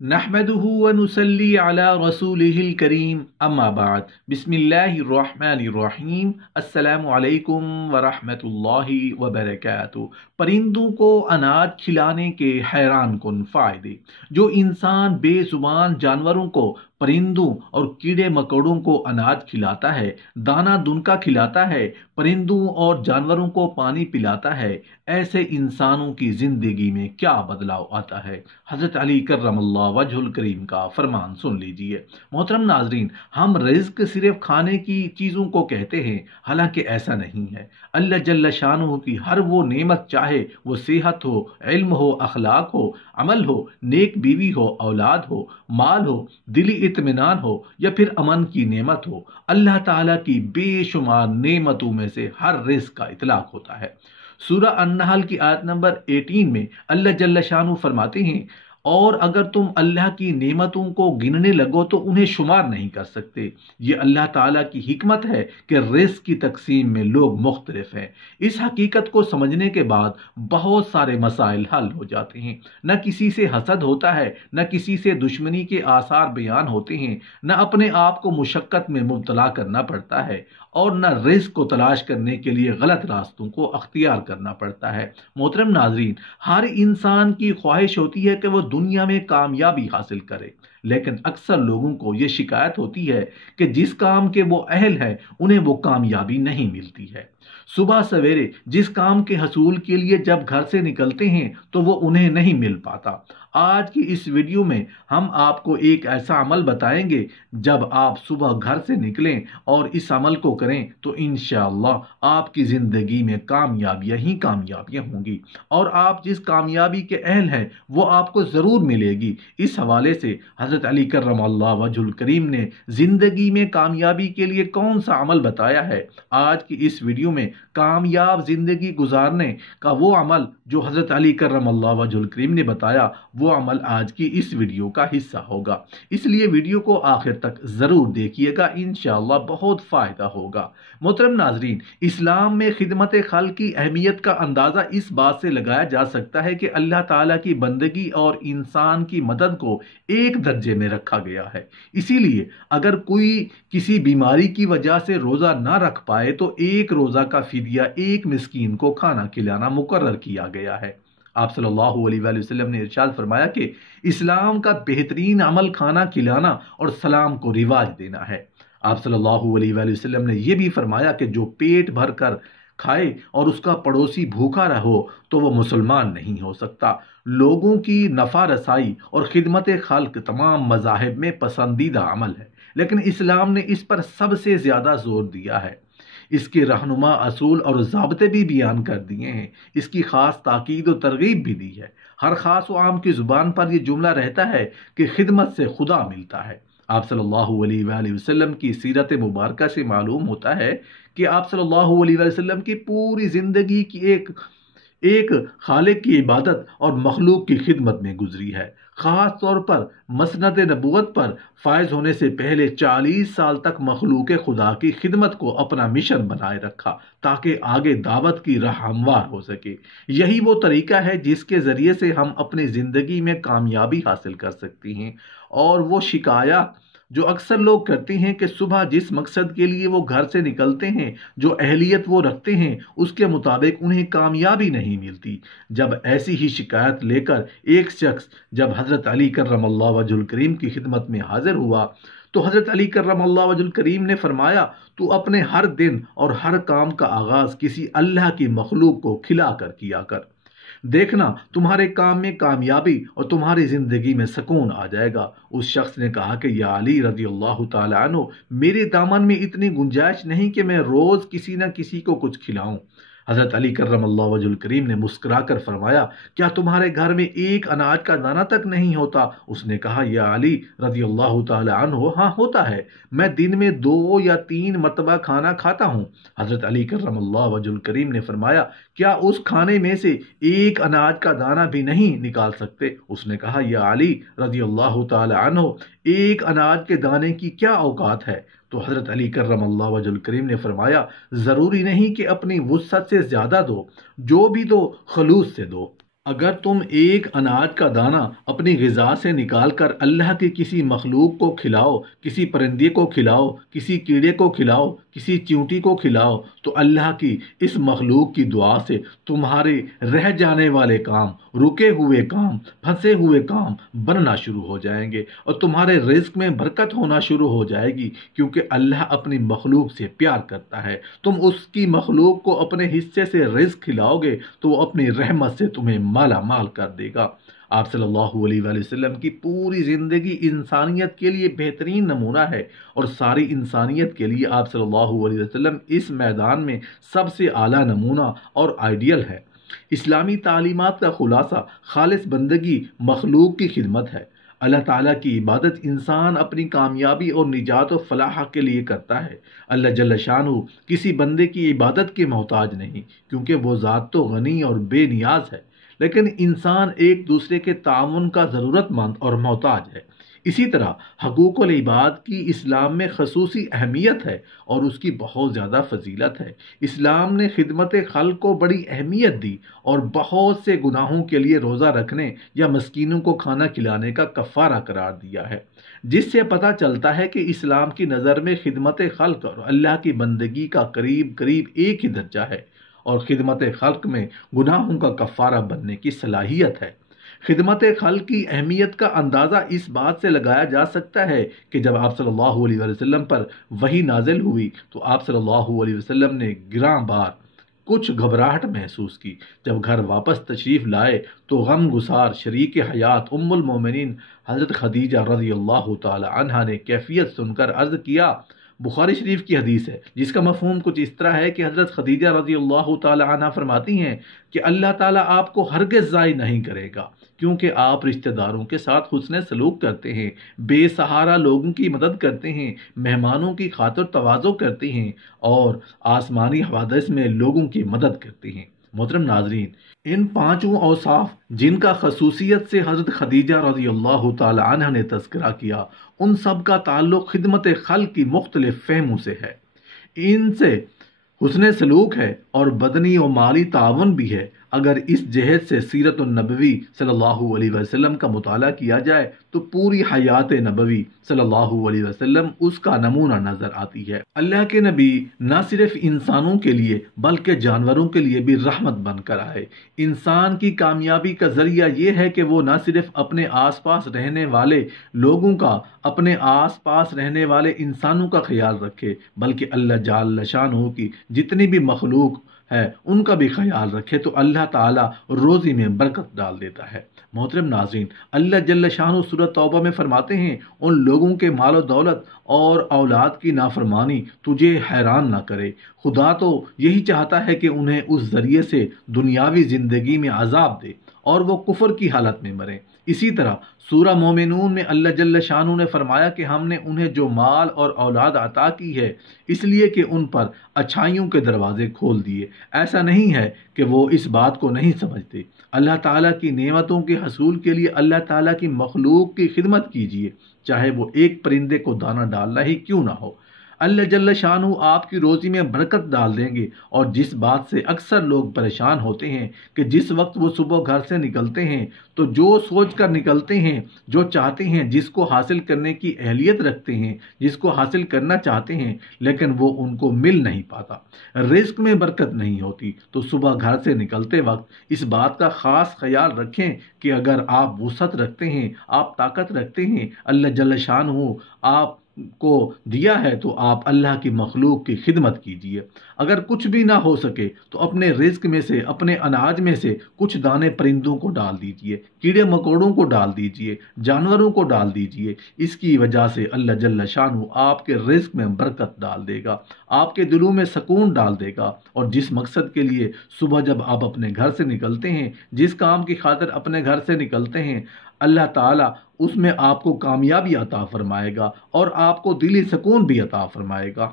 نحمده ونصلي على رسوله الكريم اما بعد بسم الله الرحمن الرحیم السلام علیکم ورحمۃ اللہ وبرکاتہ۔ پرندوں کو اناج کھلانے کے حیران کن فائدے۔ جو انسان بے زبان جانوروں کو، پرندوں اور کیڑے مکوڑوں کو اناج کھلاتا ہے، دانہ دنکا کھلاتا ہے، پرندوں اور جانوروں کو پانی پلاتا ہے، ایسے انسانوں کی زندگی میں کیا بدلاؤ آتا ہے۔ حضرت علی کرم اللہ وجہ الکریم کا فرمان سن لیجئے۔ محترم ناظرین، ہم رزق صرف کھانے کی چیزوں کو کہتے ہیں، حالانکہ ایسا نہیں ہے۔ اللہ جل شانہ کی ہر وہ نعمت، چاہے وہ صحت ہو، علم ہو، اخلاق ہو، عمل ہو، نیک بیوی ہو، اولاد ہو، مال ہو، دلی اطمینان ہو، یا پھر امن کی نعمت ہو، اللہ تعالیٰ کی بے شمار نعمتوں میں سے ہر رزق کا اطلاق ہوتا ہے۔ سورہ النحل کی آیت نمبر 18 میں اللہ جل شانہ فرماتے ہیں، اور اگر تم اللہ کی نعمتوں کو گننے لگو تو انہیں شمار نہیں کر سکتے۔ یہ اللہ تعالیٰ کی حکمت ہے کہ رزق کی تقسیم میں لوگ مختلف ہیں۔ اس حقیقت کو سمجھنے کے بعد بہت سارے مسائل حل ہو جاتے ہیں۔ نہ کسی سے حسد ہوتا ہے، نہ کسی سے دشمنی کے آثار بیان ہوتے ہیں، نہ اپنے آپ کو مشقت میں مبتلا کرنا پڑتا ہے، اور نہ رزق کو تلاش کرنے کے لیے غلط راستوں کو اختیار کرنا پڑتا ہے۔ محترم ناظرین، ہر انسان کی خواہش ہوتی ہے کہ وہ دنیا میں کامیابی حاصل کرے، لیکن اکثر لوگوں کو یہ شکایت ہوتی ہے کہ جس کام کے وہ اہل ہیں انہیں وہ کامیابی نہیں ملتی ہے۔ صبح سویرے جس کام کے حصول کے لیے جب گھر سے نکلتے ہیں تو وہ انہیں نہیں مل پاتا۔ آج کی اس ویڈیو میں ہم آپ کو ایک ایسا عمل بتائیں گے، جب آپ صبح گھر سے نکلیں اور اس عمل کو کریں تو انشاءاللہ آپ کی زندگی میں کامیابیاں ہی کامیابیاں ہوں گی، اور آپ جس کامیابی کے اہل ہیں وہ آپ کو ضرور ملے گی۔ اس حوالے سے حضرت علی کرم اللہ وجہ الکریم نے زندگی میں کامیابی کے لیے کون سا عمل بتایا ہے، آج کی اس ویڈیو میں کامیاب زندگی گزارنے کا وہ عمل جو حضرت علی کرم اللہ وجہ الکریم نے بتایا، وہ عمل آج کی اس ویڈیو کا حصہ ہوگا۔ اس لیے ویڈیو کو آخر تک ضرور دیکھیے گا، انشاءاللہ بہت فائدہ ہوگا۔ محترم ناظرین، اسلام میں خدمت خلق کی اہمیت کا اندازہ اس بات سے لگایا جا سکتا ہے کہ اللہ تعالیٰ کی بندگی اور انسان کی مدد کو ایک درجے میں رکھا گیا ہے۔ اسی لیے اگر کوئی کسی بیماری کی وجہ سے روزہ نہ رکھ پائے تو ایک روزہ کا فدیہ ایک مسکین کو کھانا کھلانا مقرر کیا گیا ہے۔ آپ صلی اللہ علیہ وآلہ وسلم نے ارشاد فرمایا کہ اسلام کا بہترین عمل کھانا کھلانا اور سلام کو رواج دینا ہے۔ آپ صلی اللہ علیہ وآلہ وسلم نے یہ بھی فرمایا کہ جو پیٹ بھر کر کھائے اور اس کا پڑوسی بھوکا رہو تو وہ مسلمان نہیں ہو سکتا۔ لوگوں کی نفع رسائی اور خدمت خلق تمام مذاہب میں پسندیدہ عمل ہے، لیکن اسلام نے اس پر سب سے زیادہ زور دیا ہے۔ اس کے رہنما اصول اور ضابطے بھی بیان کر دیے ہیں، اس کی خاص تاکید و ترغیب بھی دی ہے۔ ہر خاص و عام کی زبان پر یہ جملہ رہتا ہے کہ خدمت سے خدا ملتا ہے۔ آپ صلی اللہ علیہ وآلہ وسلم کی سیرت مبارکہ سے معلوم ہوتا ہے کہ آپ صلی اللہ علیہ وآلہ وسلم کی پوری زندگی کی ایک خالق کی عبادت اور مخلوق کی خدمت میں گزری ہے۔ خاص طور پر مسند نبوت پر فائز ہونے سے پہلے 40 سال تک مخلوق خدا کی خدمت کو اپنا مشن بنائے رکھا تاکہ آگے دعوت کی راہ ہموار ہو سکے۔ یہی وہ طریقہ ہے جس کے ذریعے سے ہم اپنی زندگی میں کامیابی حاصل کر سکتے ہیں۔ اور وہ شکایات جو اکثر لوگ کرتے ہیں کہ صبح جس مقصد کے لیے وہ گھر سے نکلتے ہیں، جو اہلیت وہ رکھتے ہیں، اس کے مطابق انہیں کامیابی نہیں ملتی، جب ایسی ہی شکایت لے کر ایک شخص جب حضرت علی کرم اللہ وجہ الکریم کی خدمت میں حاضر ہوا تو حضرت علی کرم اللہ وجہ الکریم نے فرمایا، تو اپنے ہر دن اور ہر کام کا آغاز کسی اللہ کی مخلوق کو کھلا کر کیا کر، دیکھنا تمہارے کام میں کامیابی اور تمہاری زندگی میں سکون آ جائے گا۔ اس شخص نے کہا کہ یا علی رضی اللہ تعالیٰ عنہ، میرے دامن میں اتنی گنجائش نہیں کہ میں روز کسی نہ کسی کو کچھ کھلاؤں۔ حضرت علی کرم اللہ وجہ الکریم نے مسکرا کر فرمایا، کیا تمہارے گھر میں ایک اناج کا دانہ تک نہیں ہوتا؟ اس نے کہا یا علی رضی اللہ تعالی عنہ، ہاں ہوتا ہے، میں دن میں 2 یا 3 مرتبہ کھانا کھاتا ہوں۔ حضرت علی کرم اللہ وجہ الکریم نے فرمایا، کیا اس کھانے میں سے ایک اناج کا دانہ بھی نہیں نکال سکتے؟ اس نے کہا یا علی رضی اللہ تعالی عنہ، ایک اناج کے دانے کی کیا اوقات ہے؟ تو حضرت علی کرم اللہ وجہ الکریم نے فرمایا، ضروری نہیں کہ اپنی وسعت سے زیادہ دو، جو بھی دو خلوص سے دو۔ اگر تم ایک اناج کا دانہ اپنی غذا سے نکال کر اللہ کے کسی مخلوق کو کھلاؤ، کسی پرندے کو کھلاؤ، کسی کیڑے کو کھلاؤ، کسی چیونٹی کو کھلاؤ، تو اللہ کی اس مخلوق کی دعا سے تمہارے رہ جانے والے کام، رکے ہوئے کام، پھنسے ہوئے کام بننا شروع ہو جائیں گے، اور تمہارے رزق میں برکت ہونا شروع ہو جائے گی، کیونکہ اللہ اپنی مخلوق سے پیار کرتا ہے۔ تم اس کی مخلوق کو اپنے حصے سے رزق کھلاؤ گے تو وہ اپنی رحمت سے تمہیں مالا مال کر دے گا۔ آپ صلی اللہ علیہ وآلہ وسلم کی پوری زندگی انسانیت کے لیے بہترین نمونہ ہے، اور ساری انسانیت کے لیے آپ صلی اللہ علیہ وسلم اس میدان میں سب سے اعلیٰ نمونہ اور آئیڈیل ہے۔ اسلامی تعلیمات کا خلاصہ خالص بندگی مخلوق کی خدمت ہے۔ اللہ تعالیٰ کی عبادت انسان اپنی کامیابی اور نجات و فلاح کے لیے کرتا ہے۔ اللہ جل شانہ کسی بندے کی عبادت کے محتاج نہیں، کیونکہ وہ ذات تو غنی اور بے نیاز ہے، لیکن انسان ایک دوسرے کے تعاون کا ضرورت مند اور محتاج ہے۔ اسی طرح حقوق العباد کی اسلام میں خصوصی اہمیت ہے اور اس کی بہت زیادہ فضیلت ہے۔ اسلام نے خدمت خلق کو بڑی اہمیت دی اور بہت سے گناہوں کے لیے روزہ رکھنے یا مسکینوں کو کھانا کھلانے کا کفارہ قرار دیا ہے، جس سے پتہ چلتا ہے کہ اسلام کی نظر میں خدمت خلق اور اللہ کی بندگی کا قریب قریب ایک ہی درجہ ہے، اور خدمت خلق میں گناہوں کا کفارہ بننے کی صلاحیت ہے۔ خدمت خلق کی اہمیت کا اندازہ اس بات سے لگایا جا سکتا ہے کہ جب آپ صلی اللہ علیہ وسلم پر وحی نازل ہوئی تو آپ صلی اللہ علیہ وسلم نے گراں بار کچھ گھبراہٹ محسوس کی۔ جب گھر واپس تشریف لائے تو غم گسار شریک حیات ام المومنین حضرت خدیجہ رضی اللہ تعالی عنہا نے کیفیت سن کر عرض کیا۔ بخاری شریف کی حدیث ہے، جس کا مفہوم کچھ اس طرح ہے کہ حضرت خدیجہ رضی اللہ تعالی عنہا فرماتی ہیں کہ اللہ تعالیٰ آپ کو ہرگز ضائع نہیں کرے گا، کیونکہ آپ رشتہ داروں کے ساتھ حسن سلوک کرتے ہیں، بے سہارا لوگوں کی مدد کرتے ہیں، مہمانوں کی خاطر تواضع کرتے ہیں، اور آسمانی حوادث میں لوگوں کی مدد کرتے ہیں۔ محترم ناظرین، ان پانچوں اوصاف جن کا خصوصیت سے حضرت خدیجہ رضی اللہ تعالی عنہ نے تذکرہ کیا، ان سب کا تعلق خدمت خلق کی مختلف فہموں سے ہے۔ ان سے حسن سلوک ہے اور بدنی و مالی تعاون بھی ہے۔ اگر اس جہت سے سیرت النبوی صلی اللہ علیہ وسلم کا مطالعہ کیا جائے تو پوری حیات نبوی صلی اللہ علیہ وسلم اس کا نمونہ نظر آتی ہے۔ اللہ کے نبی نہ صرف انسانوں کے لیے بلکہ جانوروں کے لیے بھی رحمت بن کر آئے۔ انسان کی کامیابی کا ذریعہ یہ ہے کہ وہ نہ صرف اپنے آس پاس رہنے والے لوگوں کا، اپنے آس پاس رہنے والے انسانوں کا خیال رکھے، بلکہ اللہ جل شانہ کی جتنی بھی مخلوق ہے ان کا بھی خیال رکھے، تو اللہ تعالیٰ روزی میں برکت ڈال دیتا ہے۔ محترم ناظرین، اللہ جل شانہ سورۃ توبہ میں فرماتے ہیں، ان لوگوں کے مال و دولت اور اولاد کی نافرمانی تجھے حیران نہ کرے، خدا تو یہی چاہتا ہے کہ انہیں اس ذریعے سے دنیاوی زندگی میں عذاب دے اور وہ کفر کی حالت میں مریں۔ اسی طرح سورہ مومنون میں اللہ جل شانہ نے فرمایا کہ ہم نے انہیں جو مال اور اولاد عطا کی ہے اس لیے کہ ان پر اچھائیوں کے دروازے کھول دیے۔ ایسا نہیں ہے کہ وہ اس بات کو نہیں سمجھتے۔ اللہ تعالیٰ کی نعمتوں کے حصول کے لیے اللہ تعالیٰ کی مخلوق کی خدمت کیجیے، چاہے وہ ایک پرندے کو دانہ ڈالنا ہی کیوں نہ ہو۔ اللہ جل شانہ آپ کی روزی میں برکت ڈال دیں گے۔ اور جس بات سے اکثر لوگ پریشان ہوتے ہیں کہ جس وقت وہ صبح گھر سے نکلتے ہیں تو جو سوچ کر نکلتے ہیں، جو چاہتے ہیں، جس کو حاصل کرنے کی اہلیت رکھتے ہیں، جس کو حاصل کرنا چاہتے ہیں، لیکن وہ ان کو مل نہیں پاتا، رزق میں برکت نہیں ہوتی، تو صبح گھر سے نکلتے وقت اس بات کا خاص خیال رکھیں کہ اگر آپ وسعت رکھتے ہیں، آپ طاقت رکھتے ہیں، اللہ جل شانہ آپ کو دیا ہے، تو آپ اللہ کی مخلوق کی خدمت کیجیے۔ اگر کچھ بھی نہ ہو سکے تو اپنے رزق میں سے، اپنے اناج میں سے کچھ دانے پرندوں کو ڈال دیجیے، کیڑے مکوڑوں کو ڈال دیجیے، جانوروں کو ڈال دیجیے۔ اس کی وجہ سے اللہ جل شانہ آپ کے رزق میں برکت ڈال دے گا، آپ کے دلوں میں سکون ڈال دے گا، اور جس مقصد کے لیے صبح جب آپ اپنے گھر سے نکلتے ہیں، جس کام کی خاطر اپنے گھر سے نکلتے ہیں، اللہ تعالیٰ اس میں آپ کو کامیابی عطا فرمائے گا اور آپ کو دلی سکون بھی عطا فرمائے گا۔